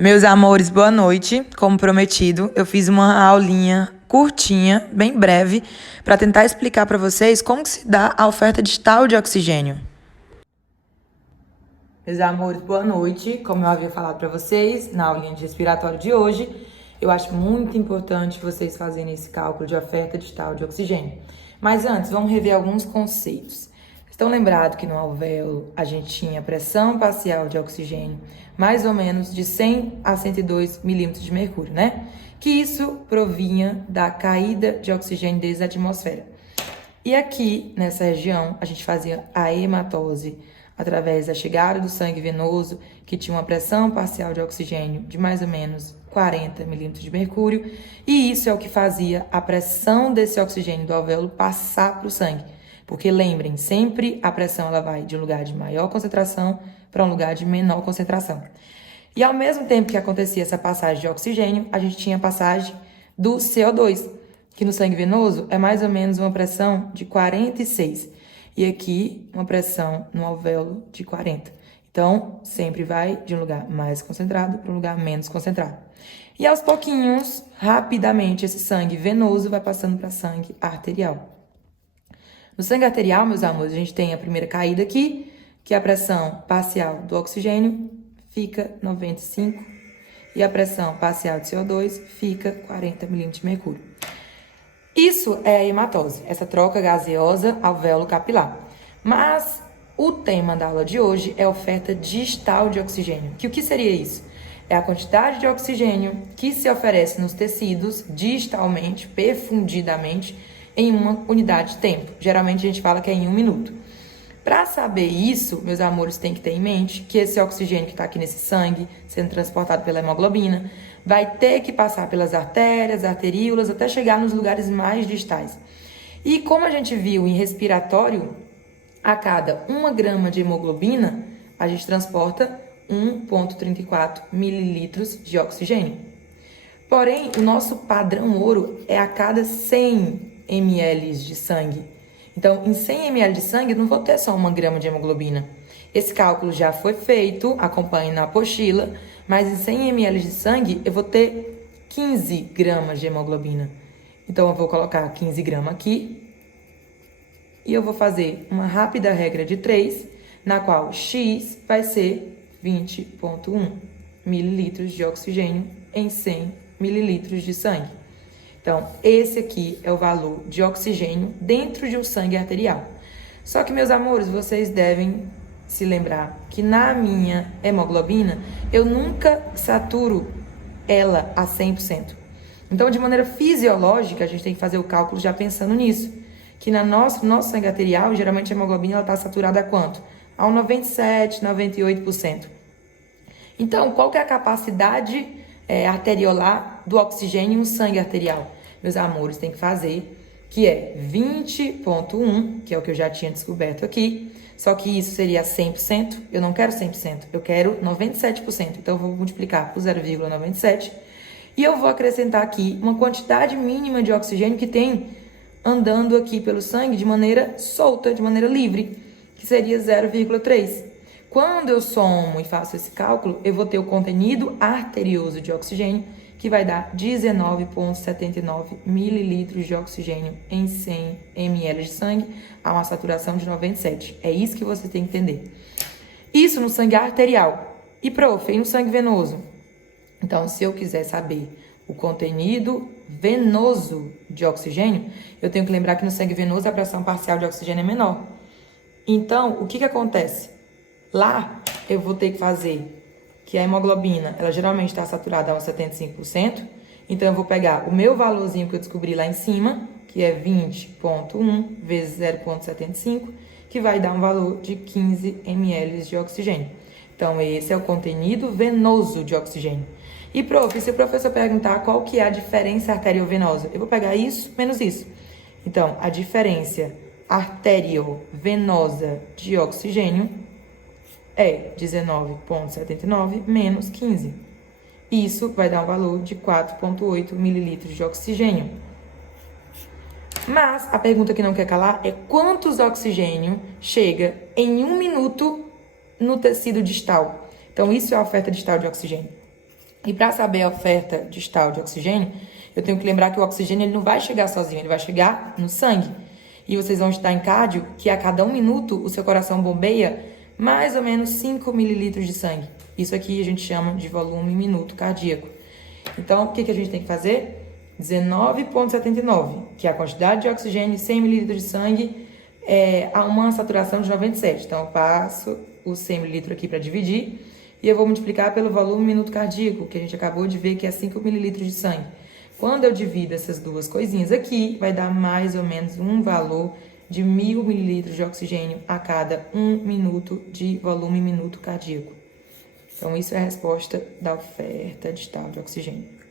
Meus amores, boa noite. Como prometido, eu fiz uma aulinha curtinha, bem breve, para tentar explicar para vocês como que se dá a oferta distal de oxigênio. Meus amores, boa noite. Como eu havia falado para vocês na aulinha de respiratório de hoje, eu acho muito importante vocês fazerem esse cálculo de oferta distal de oxigênio. Mas antes, vamos rever alguns conceitos. Estão lembrados que no alvéolo a gente tinha pressão parcial de oxigênio mais ou menos de 100 a 102 milímetros de mercúrio, né? Que isso provinha da caída de oxigênio desde a atmosfera. E aqui, nessa região, a gente fazia a hematose através da chegada do sangue venoso, que tinha uma pressão parcial de oxigênio de mais ou menos 40 milímetros de mercúrio, e isso é o que fazia a pressão desse oxigênio do alvéolo passar para o sangue. Porque lembrem, sempre a pressão ela vai de um lugar de maior concentração para um lugar de menor concentração. E ao mesmo tempo que acontecia essa passagem de oxigênio, a gente tinha a passagem do CO2, que no sangue venoso é mais ou menos uma pressão de 46. E aqui, uma pressão no alvéolo de 40. Então, sempre vai de um lugar mais concentrado para um lugar menos concentrado. E aos pouquinhos, rapidamente, esse sangue venoso vai passando para sangue arterial. No sangue arterial, meus amores, a gente tem a primeira caída aqui, que é a pressão parcial do oxigênio fica 95 e a pressão parcial de CO2 fica 40 milímetros de mercúrio. Isso é a hematose, essa troca gaseosa alvéolo capilar. Mas o tema da aula de hoje é a oferta distal de oxigênio. Que o que seria isso? É a quantidade de oxigênio que se oferece nos tecidos distalmente, perfundidamente, em uma unidade de tempo. Geralmente a gente fala que é em 1 minuto. Para saber isso, meus amores, tem que ter em mente que esse oxigênio que está aqui nesse sangue, sendo transportado pela hemoglobina, vai ter que passar pelas artérias, arteríolas, até chegar nos lugares mais distais. E como a gente viu em respiratório, a cada 1 grama de hemoglobina, a gente transporta 1,34 mililitros de oxigênio. Porém, o nosso padrão ouro é a cada 100 ml de sangue. Então, em 100 ml de sangue, eu não vou ter só 1 grama de hemoglobina. Esse cálculo já foi feito, acompanhe na apostila, mas em 100 ml de sangue, eu vou ter 15 gramas de hemoglobina. Então, eu vou colocar 15 gramas aqui e eu vou fazer uma rápida regra de 3, na qual X vai ser 20,1 mililitros de oxigênio em 100 mililitros de sangue. Então, esse aqui é o valor de oxigênio dentro de um sangue arterial. Só que, meus amores, vocês devem se lembrar que na minha hemoglobina, eu nunca saturo ela a 100%. Então, de maneira fisiológica, a gente tem que fazer o cálculo já pensando nisso. Que no nosso sangue arterial, geralmente a hemoglobina está saturada a quanto? A 97, 98%. Então, qual que é a capacidade arteriolar do oxigênio em um sangue arterial? Meus amores, tem que fazer, que é 20,1, que é o que eu já tinha descoberto aqui, só que isso seria 100%, eu não quero 100%, eu quero 97%, então eu vou multiplicar por 0,97 e eu vou acrescentar aqui uma quantidade mínima de oxigênio que tem andando aqui pelo sangue de maneira solta, de maneira livre, que seria 0,3. Quando eu somo e faço esse cálculo, eu vou ter o contenido arterioso de oxigênio, que vai dar 19,79 mililitros de oxigênio em 100 ml de sangue, a uma saturação de 97. É isso que você tem que entender. Isso no sangue arterial. E, prof, e no sangue venoso? Então, se eu quiser saber o contenido venoso de oxigênio, eu tenho que lembrar que no sangue venoso a pressão parcial de oxigênio é menor. Então, o que acontece? Lá, eu vou ter que fazer que a hemoglobina, ela geralmente está saturada a uns 75%. Então, eu vou pegar o meu valorzinho que eu descobri lá em cima, que é 20,1 vezes 0,75, que vai dar um valor de 15 ml de oxigênio. Então, esse é o contenido venoso de oxigênio. E, prof, se o professor perguntar qual que é a diferença arteriovenosa, eu vou pegar isso menos isso. Então, a diferença arteriovenosa de oxigênio é 19,79 menos 15. Isso vai dar um valor de 4,8 mililitros de oxigênio. Mas a pergunta que não quer calar é quantos oxigênio chega em 1 minuto no tecido distal. Então, isso é a oferta distal de oxigênio. E para saber a oferta distal de oxigênio, eu tenho que lembrar que o oxigênio ele não vai chegar sozinho, ele vai chegar no sangue. E vocês vão estar em cardio que a cada 1 minuto o seu coração bombeia mais ou menos 5 mililitros de sangue. Isso aqui a gente chama de volume minuto cardíaco. Então, o que a gente tem que fazer? 19,79, que é a quantidade de oxigênio em 100 mililitros de sangue, a uma saturação de 97. Então, eu passo os 100 mililitros aqui para dividir e eu vou multiplicar pelo volume minuto cardíaco, que a gente acabou de ver que é 5 mililitros de sangue. Quando eu divido essas duas coisinhas aqui, vai dar mais ou menos um valor de 1.000 mililitros de oxigênio a cada 1 minuto de volume minuto cardíaco. Então, isso é a resposta da oferta distal de oxigênio.